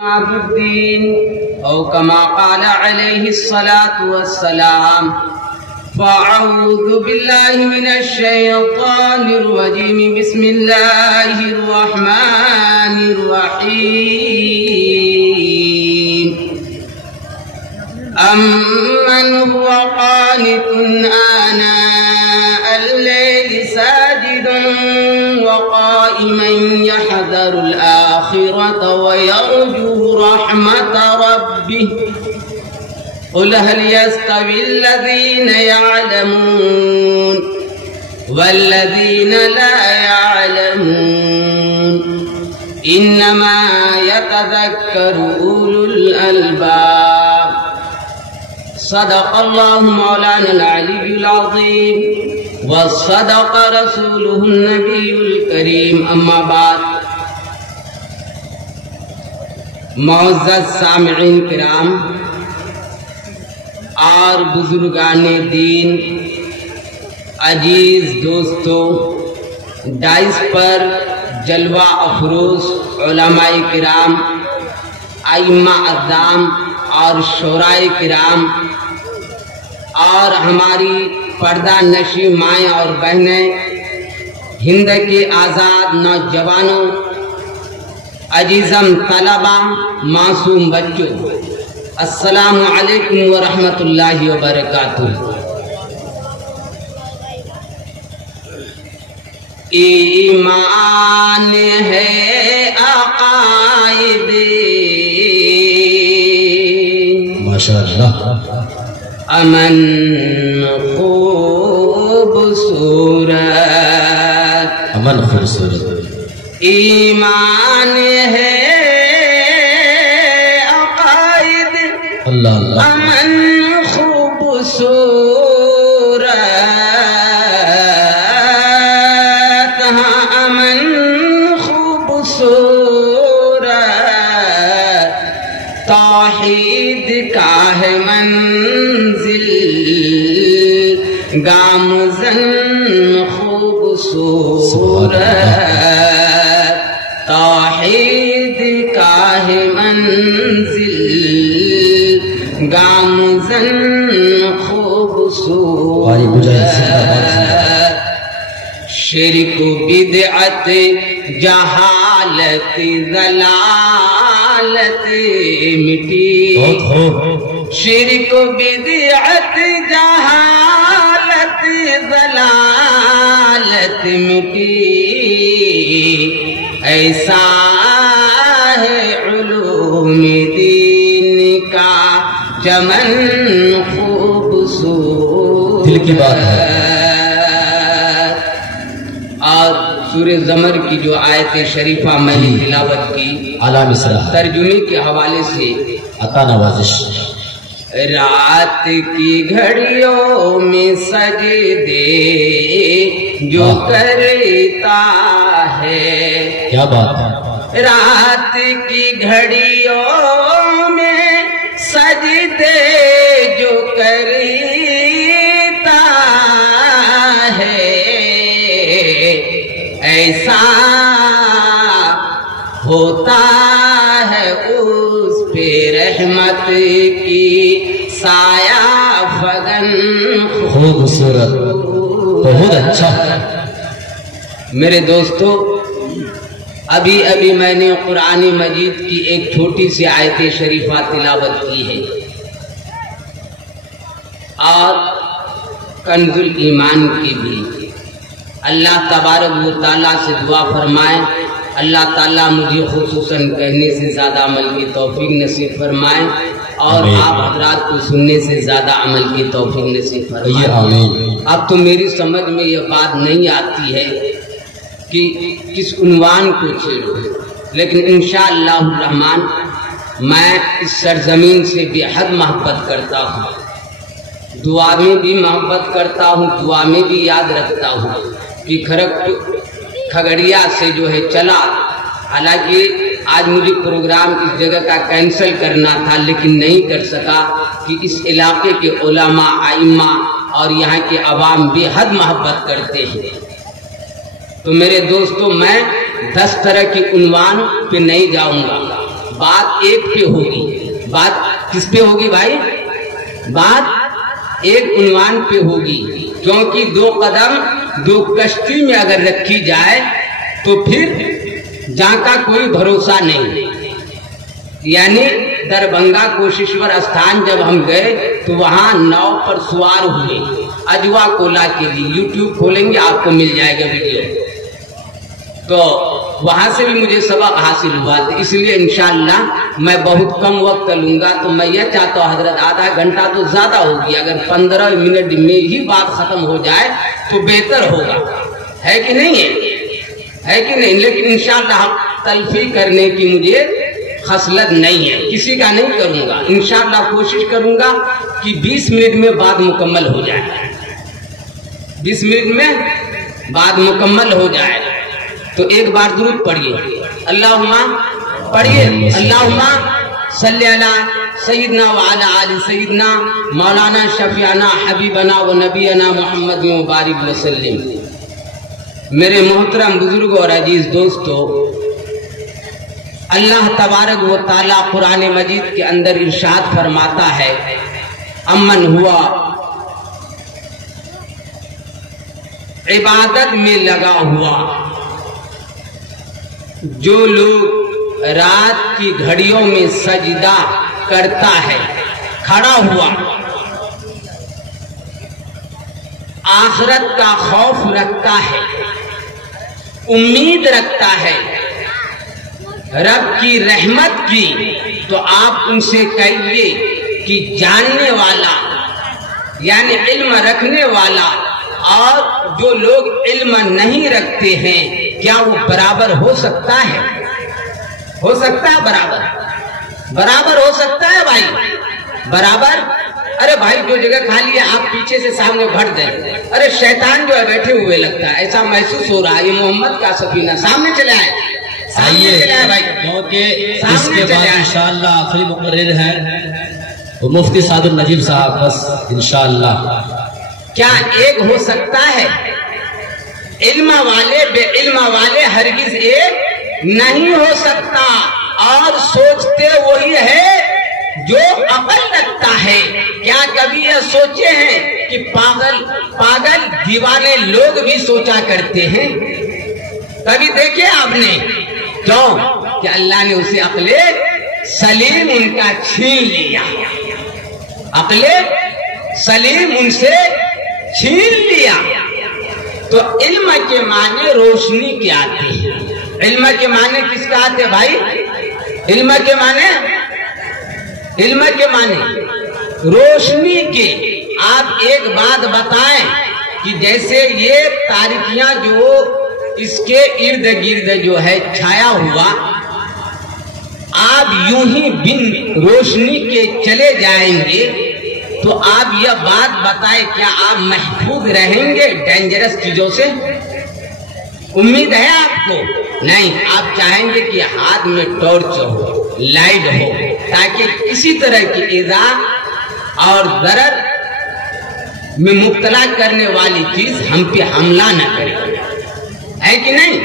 الدين أو كما قال عليه الصلاة والسلام. فأعوذ بالله من الشيطان الرجيم. بسم الله الرحمن الرحيم. أمن هو قانت آناء الليل ساجدا وقائما يحذر الآخرة ويرجو رحمة ربه. قل هل يستوي الذين يعلمون والذين لا يعلمون إنما يتذكر أولو الألباب. صدق الله مولانا العلي العظيم وصدق رسوله النبي الكريم. أما بعد، معزز سامعین کرام اور بزرگان دین، عزیز دوستوں، ڈائس پر جلوہ افروز علماء کرام، ائمہ اعظام اور شورائے کرام اور ہماری پردہ نشی مائیں اور بہنیں، ہند کے آزاد نوجوانوں، عزیزم طلبہ، معصوم بچوں، السلام علیکم ورحمۃ اللہ وبرکاتہ۔ ایمان ہے عقائد ماشاءاللہ، امن خوبصورت، امن خوبصورت، ایمان ہے عقائد اللہ اللہ، امن خوبصورت، ہاں امن خوبصورت، توحید کا ہے منزل گامزن خوبصورت، توحید کا ہے منزل گامزن خوبصورت، شرک بدعت جہالت ضلالت مٹی، شرک بدعت جہالت ضلالت مٹی، ایسا ہے علوم دین کا چمن خوبصورت۔ دل کی بات ہے۔ اور سورہ زمر کی جو آیت شریفہ میں نے تلاوت کی، اعلیٰ مصرع ترجمے کے حوالے سے عطا نوازش۔ رات کی گھڑیوں میں سجدے جو کرتا ہے، کیا بات ہے، رات کی گھڑیوں میں سجدے جو کرتا ہے، ایسا ہوتا ہے اس پہ رحمت کی سایہ فگن خوبصورت، بہت اچھا۔ میرے دوستو، ابھی میں نے قرآن مجید کی ایک چھوٹی سی آیت شریفہ تلاوت کی ہے، اور کنز الایمان کی بھی۔ اللہ تبارک و تعالیٰ سے دعا فرمائیں، اللہ تعالیٰ مجھے خصوصاً کہنے سے زیادہ عمل کی توفیق نصیب فرمائیں، اور آپ حضرات کو سننے سے زیادہ عمل کی توفیق نصیب فرمائیں۔ اب تو میری سمجھ میں یہ بات نہیں آتی ہے کہ کس عنوان کو چھیڑو، لیکن انشاءاللہ الرحمن میں اس سرزمین سے بے حد محبت کرتا ہوں، دعا میں بھی محبت کرتا ہوں، دعا میں بھی یاد رکھتا ہوں کہ کھگڑیا سے جو ہے چلا، حالانکہ آج مجھے پروگرام اس جگہ کا کینسل کرنا تھا لیکن نہیں کر سکا کہ اس علاقے کے علماء، ائمہ اور یہاں کے عوام بے حد محبت کرتے ہیں۔ تو میرے دوستو، میں 10 طرح کی عنوان پہ نہیں جاؤں گا، بات ایک پہ ہوگی. بات کس پہ ہوگی بھائی؟ بات ایک عنوان پہ ہوگی. کیونکہ 2 قدم 2 کشتی میں اگر رکھی جائے تو پھر جہاں کا کوئی بھروسہ نہیں. یعنی دربھنگا کوشیشور استھان جب ہم گئے تو وہاں ناؤ پر سوار ہوئے اجوا کولا کے لیے. یوٹیوب کھولیں گے آپ کو مل جائے گا ویڈیو. تو وہاں سے بھی مجھے سبق حاصل ہوا تھا. اس لیے انشاءاللہ میں بہت کم وقت لوں گا. تو میں یہ چاہتا ہوں حضرت آدھا گھنٹہ تو زیادہ ہوگی. اگر 15 منٹ میں ہی بات ختم ہو جائے تو بہتر ہوگا. ہے کہ نہیں ہے کہ نہیں؟ لیکن انشاءاللہ تلفی کرنے کی مجھے خصلت نہیں ہے. کسی کا نہیں کروں گا. انشاءاللہ کوشش کروں گا کہ 20 منٹ میں بات مکمل ہو جائے. 20 منٹ میں بات مکمل ہو جائے. تو ایک بار درود پڑھیے. اللہم پڑھیے. اللہم صلی علی سیدنا وعلی آل سیدنا مولانا شفیعنا حبیبنا و نبینا محمد مبارک وسلم. میرے محترم بزرگ اور عزیز دوستو، اللہ تبارک و تعالی قرآن مجید کے اندر ارشاد فرماتا ہے، امن ہوا عبادت میں لگا ہوا، جو لوگ رات کی گھڑیوں میں سجدہ کرتا ہے، کھڑا ہوا، آخرت کا خوف رکھتا ہے، امید رکھتا ہے رب کی رحمت کی، تو آپ ان سے کہیے کہ جاننے والا یعنی علم رکھنے والا اور جو لوگ علم نہیں رکھتے ہیں کیا وہ برابر ہو سکتا ہے؟ ہو سکتا ہے برابر ہو سکتا ہے بھائی؟ برابر؟ ارے بھائی جو جگہ کھالی ہے آپ پیچھے سے سامنے بڑھ دیں. ارے شیطان جو ہے بیٹھے ہوئے لگتا ہے، ایسا محسوس ہو رہا ہے یہ محمد کا سفینہ. سامنے چلے آئے. آئیے کیونکہ اس کے بعد انشاءاللہ آخری مقرر ہیں مفتی سعد النجیب صاحب. بس انشاءاللہ کیا ایک ہو سکتا ہے؟ علم والے بے علم والے ہرگز ایک نہیں ہو سکتا. اور سوچتے وہی ہے جو عقل رکھتا ہے. کیا کبھی یہ سوچے ہیں کہ پاگل دیوانے لوگ بھی سوچا کرتے ہیں؟ کبھی دیکھے آپ نے؟ کیوں کہ اللہ نے اسے عقل سلیم ان کا چھین لیا. عقل سلیم ان سے چھین لیا. تو علم کے معنی روشنی کے آتے ہیں. علم کے معنی کس کا آتے بھائی؟ علم کے معنی روشنی کے. آپ ایک بات بتائیں کہ جیسے یہ تاریکیاں جو اس کے ارد گرد جو ہے چھایا ہوا، آپ یوں ہی بن روشنی کے چلے جائیں گے تو آپ یہ بات بتائیں کیا آپ محفوظ رہیں گے ڈینجرس چیزوں سے؟ امید ہے آپ کو؟ نہیں. آپ چاہیں گے کہ ہاتھ میں ٹارچ ہو، لائٹ ہو، تاکہ کسی طرح کی ایذا اور ضرر میں مبتلا کرنے والی چیز ہم پہ حملہ نہ کرے. ہے کہ نہیں؟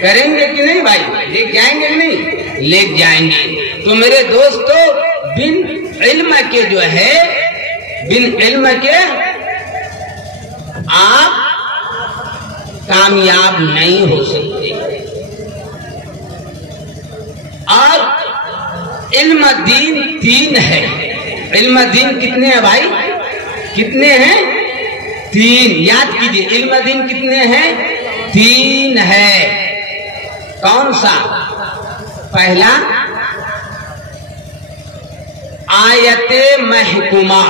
کریں گے کہ نہیں بھائی؟ لے جائیں گے کہ نہیں؟ لے جائیں گے. تو میرے دوستو، بن علم کے جو ہے بن علم کے آپ کامیاب نہیں ہو سکتے. اور علم دین 3 ہے. علم دین کتنے ہیں بھائی؟ کتنے ہیں؟ 3. یاد کیجئے علم دین کتنے ہیں؟ 3 ہے. کون سا؟ پہلا آیت محکومہ،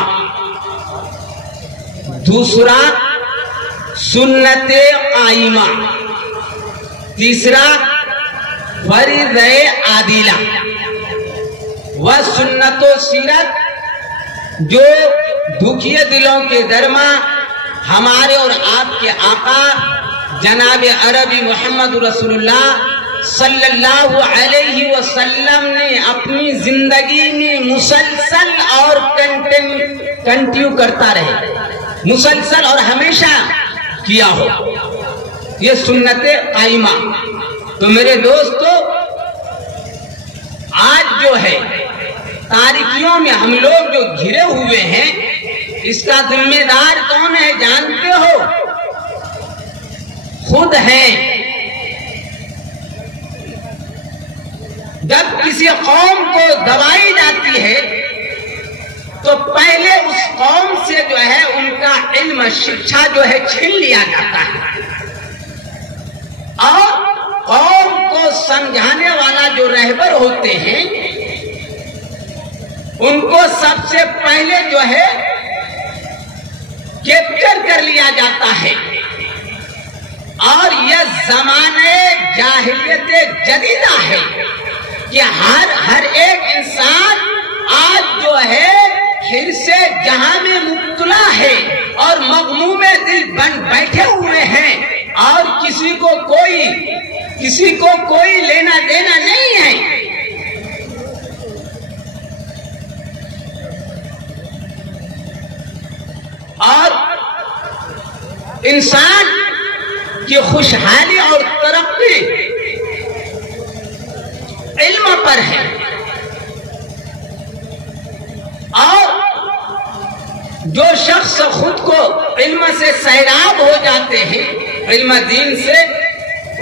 دوسرا سنت قائمہ، تیسرا فرض عادلہ و سنت و سیرت، جو دکھیے دلوں کے درمیان ہمارے اور آپ کے آقا جناب عربی محمد رسول اللہ صلی اللہ علیہ وسلم نے اپنی زندگی میں مسلسل اور کنٹینیو کرتا رہے، مسلسل اور ہمیشہ کیا ہو، یہ سنت قائمہ. تو میرے دوستو، آج جو ہے تاریکیوں میں ہم لوگ جو گھرے ہوئے ہیں، اس کا ذمہ دار کون ہے جانتے ہو؟ خود ہیں۔ جب کسی قوم کو دبائی جاتی ہے تو پہلے اس قوم سے جو ہے ان کا علم شکشا جو ہے چھین لیا جاتا ہے، اور قوم کو سمجھانے والا جو رہبر ہوتے ہیں ان کو سب سے پہلے جو ہے کیپچر کر لیا جاتا ہے۔ اور یہ زمانہ جاہلیت جدیدہ ہے کہ ہر ایک انسان آج جو ہے حرص جہاں میں مبتلا ہے اور مغموم دل بن بیٹھے ہوئے ہیں، اور کسی کو کوئی لینا دینا نہیں ہے۔ اور انسان کی خوشحالی اور ترقی علم پر ہے، اور جو شخص خود کو علم سے سیراب ہو جاتے ہیں، علم دین سے،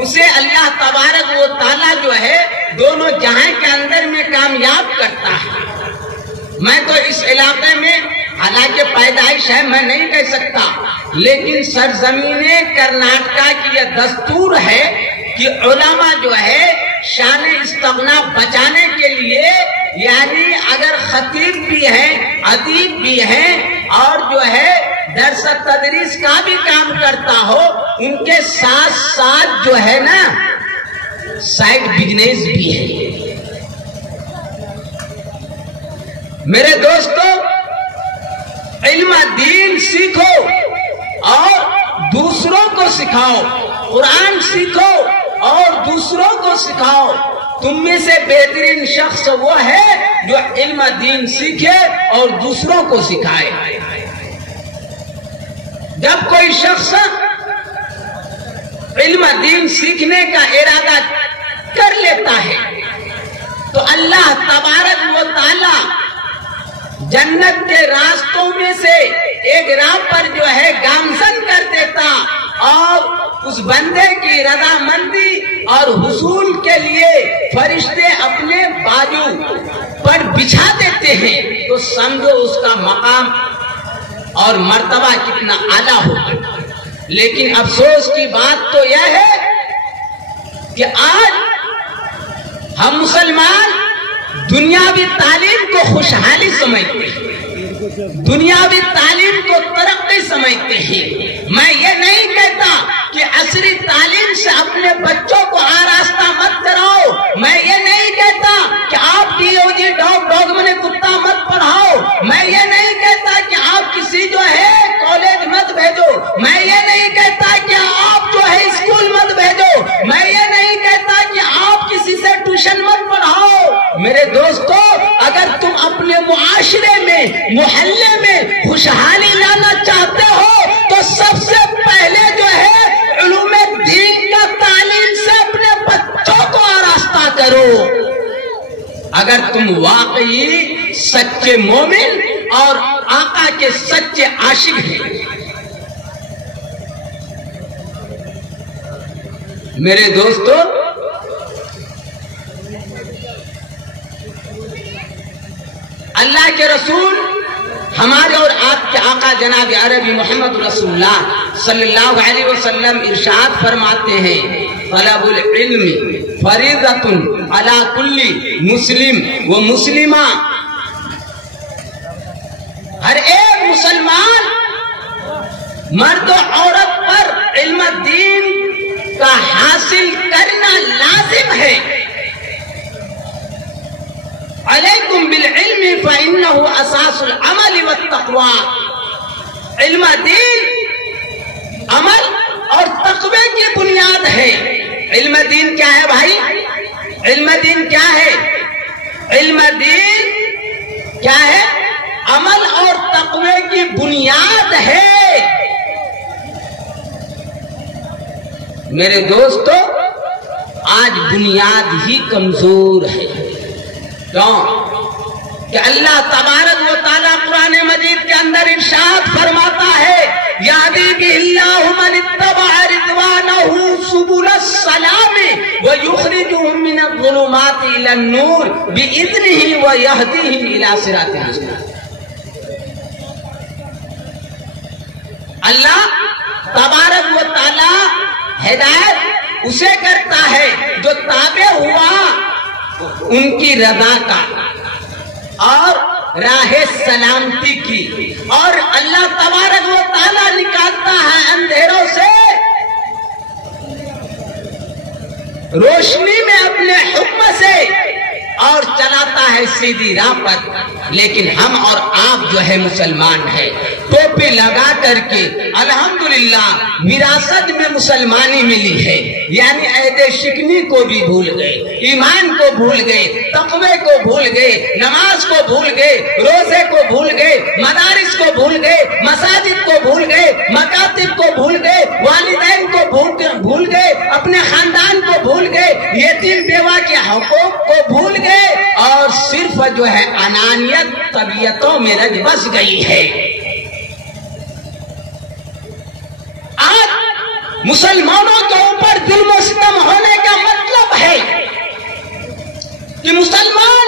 اسے اللہ تبارک و تعالیٰ جو ہے دونوں جہاں کے اندر میں کامیاب کرتا ہے۔ میں تو اس علاقے میں حالانکہ پیدائش ہے میں نہیں کہہ سکتا، لیکن سرزمین کرناٹکا کی یہ دستور ہے کہ علماء جو ہے شان استغنا بچانے کے لیے، یعنی اگر خطیب بھی ہیں، ادیب بھی ہیں، اور جو ہے درس تدریس کا بھی کام کرتا ہو، ان کے ساتھ ساتھ جو ہے نا سائڈ بزنس بھی ہے۔ میرے دوستو، علم دین سیکھو اور دوسروں کو سکھاؤ، قرآن سیکھو اور دوسروں کو سکھاؤ۔ تم میں سے بہترین شخص وہ ہے جو علم دین سیکھے اور دوسروں کو سکھائے۔ جب کوئی شخص علم دین سیکھنے کا ارادہ کر لیتا ہے تو اللہ تبارک و تعالی جنت کے راستوں میں سے ایک راہ پر جو ہے گامزن کر دیتا، اور اس بندے کی رضامندی اور حصول کے لیے فرشتے اپنے بازو پر بچھا دیتے ہیں، تو سمجھو اس کا مقام اور مرتبہ کتنا اعلیٰ ہوگا۔ لیکن افسوس کی بات تو یہ ہے کہ آج ہم مسلمان دنیاوی تعلیم کو خوشحالی سمجھتے ہیں، دنیاوی تعلیم کو ترقی سمجھتے ہیں۔ میں یہ نہیں کہتا کہ عصری تعلیم سے اپنے بچوں کو آراستہ مت کراؤ، میں یہ نہیں کہتا کہ آپ ڈیوجی ڈاگ میں کتا مت پڑھاؤ، میں یہ نہیں کہتا کہ آپ کسی جو ہے کالج مت بھیجو، میں یہ نہیں کہتا کہ آپ جو ہے اسکول مت بھیجو، میں یہ نہیں کہتا کہ آپ کسی سے ٹیوشن مت پڑھاؤ۔ میرے دوستو، اگر تم اپنے معاشرے میں، محلے میں خوشحالی لانا چاہتے ہو تو سب سے پہلے جو ہے علوم دین کا تعلیم سے اپنے بچوں کو آراستہ کرو۔ اگر تم واقعی سچے مومن اور آقا کے سچے عاشق ہیں۔ میرے دوستو، اللہ کے رسول ہمارے اور آپ کے آقا جناب عربی محمد رسول اللہ صلی اللہ علیہ وسلم ارشاد فرماتے ہیں، طلب العلم فریضۃ علی کل مسلم و مسلمہ۔ ہر ایک مسلمان مرد و عورت پر علم دین کا حاصل کرنا لازم ہے۔ علیکم بالعلم فإنه اساس العمل والتقوى۔ علم دین عمل اور تقوی کی بنیاد ہے۔ علم دین کیا ہے بھائی؟ علم دین کیا ہے؟ علم دین کیا ہے؟ عمل اور تقوی کی بنیاد ہے۔ میرے دوستو، آج بنیاد ہی کمزور ہے۔ کیوں کہ اللہ تبارک و تعالیٰ قرآن مجید کے اندر ارشاد فرماتا ہے یہدی بِاللَّهُ مَنِ اتَّبَعَ رِضْوَانَهُ سُبُلَ السَّلَامِ وَيُخْرِجُهُم مِّنَ الظُّلُمَاتِ إِلَى النُّورِ بِإِذْنِهِ وَيَهْدِيهِمْ إِلَى صِرَاطٍ مُسْتَقِيمٍ۔ اللہ تبارک و تعالیٰ ہدایت اسے کرتا ہے جو تابع ہوا ان کی رضا کا اور راہ سلامتی کی، اور اللہ تبارک و تعالیٰ نکالتا ہے اندھیروں سے روشنی میں اپنے حکم سے اور چلاتا ہے سیدھی راہ پر۔ لیکن ہم اور آپ جو ہے مسلمان ہیں، ٹوپی لگا کر کے الحمدللہ وراثت میں مسلمانی ملی ہے، یعنی عہد شکنی کو بھی بھول گئے، ایمان کو بھول گئے، تقوی کو بھول گئے، نماز کو بھول گئے، روزے کو بھول گئے، مدارس کو بھول گئے، مساجد کو بھول گئے، مکاتب کو بھول گئے، والدین کو بھول گئے، اپنے خاندان کو بھول گئے، یتیم بیوہ کے حقوق کو بھول گئے، اور صرف جو ہے انانیت طبیعتوں میں رچ بس گئی ہے۔ آج مسلمانوں کے اوپر ظلم و ستم ہونے کا مطلب ہے کہ مسلمان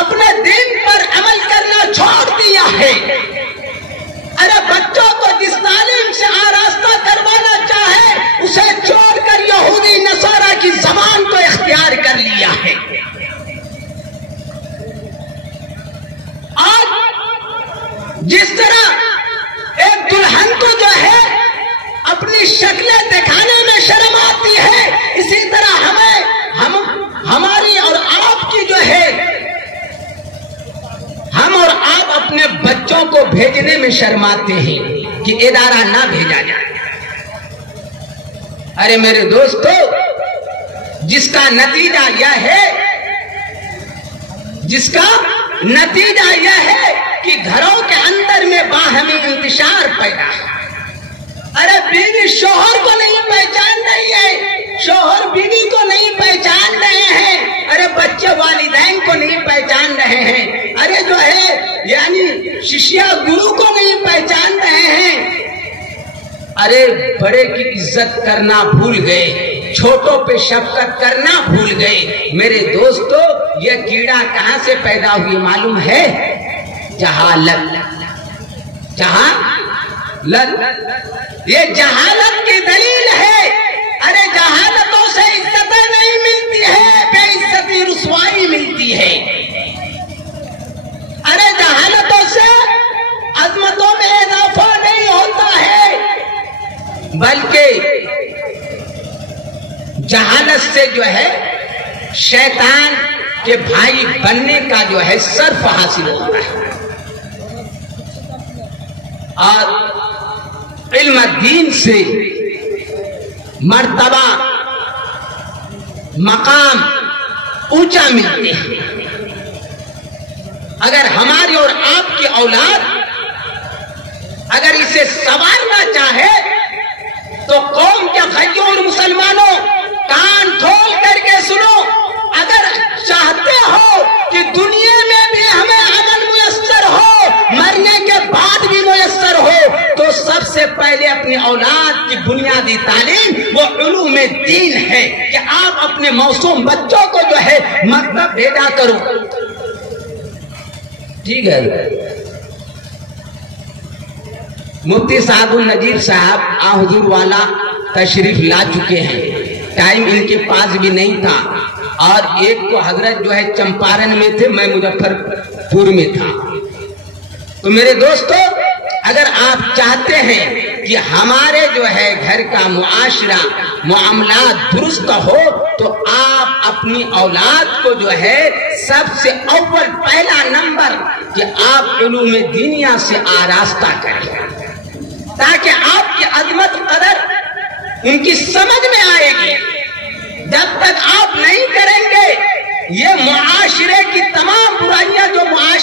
اپنے دین پر عمل کرنا چھوڑ دیا ہے۔ ارے بچوں کو جس تعلیم سے آراستہ کروانا چاہے اسے چھوڑ کر یہودی نصارہ کی زبان کو اختیار کر لیا ہے۔ آج جس طرح ایک دلہن کو جو ہے اپنی شکلیں دکھانے میں شرم آتی ہے، اسی طرح ہماری اور آپ کی جو ہے ہم اور آپ اپنے بچوں کو بھیجنے میں شرماتے ہیں کہ ادارہ نہ بھیجا جائے۔ ارے میرے دوستو، جس کا نتیجہ یہ ہے کہ گھروں کے اندر میں باہمی انتشار پیدا ہے۔ ارے بیوی شوہر کو نہیں پہچان رہی ہے، شوہر بیوی کو نہیں پہچان رہے ہیں، ارے بچے والدین کو نہیں پہچان رہے ہیں، ارے جو ہے یعنی ششیا گرو کو نہیں پہچان رہے ہیں، ارے بڑے کی عزت کرنا بھول گئے، چھوٹوں پہ شفقت کرنا بھول گئے۔ میرے دوستو، یہ کیڑا کہاں سے پیدا ہوئی معلوم ہے؟ جہالت۔ یہ جہالت کی دلیل ہے۔ ارے جہالتوں سے عزتیں نہیں ملتی ہے، بے عزتی رسوائی ملتی ہے۔ ارے جہالتوں سے عظمتوں میں اضافہ نہیں ہوتا ہے، بلکہ جہالت سے جو ہے شیطان کے بھائی بننے کا جو ہے صرف حاصل ہوتا ہے۔ اور علم دین سے مرتبہ مقام اونچا ملتے ہیں۔ اگر ہماری اور آپ کی اولاد اگر اسے سنوارنا چاہے تو قوم کے غیور مسلمانوں کان کھول کر کے سنو، اگر چاہتے ہو کہ دنیا میں بھی ہمیں امن میسر ہو، مرنے کے بعد بھی میسر ہو، تو سب سے پہلے اپنی اولاد کی بنیادی تعلیم وہ علوم دین ہے کہ آپ اپنے معصوم بچوں کو جو ہے مکتب بھیجا کرو۔ ٹھیک ہے، مفتی سعد النجیب صاحب حضور والا تشریف لا چکے ہیں، ٹائم ان کے پاس بھی نہیں تھا، اور ایک کو حضرت جو ہے چمپارن میں تھے، میں مظفر پور میں تھا۔ تو میرے دوستو، اگر آپ چاہتے ہیں کہ ہمارے جو ہے گھر کا معاشرہ معاملات درست ہو تو آپ اپنی اولاد کو جو ہے سب سے اول پہلا نمبر کہ آپ علوم دینیا سے آراستہ کریں، تاکہ آپ کی عظمت قدر ان کی سمجھ میں آئے گی۔ جب تک آپ نہیں کریں گے یہ معاشرے کی تمام برائیاں جو معاشرے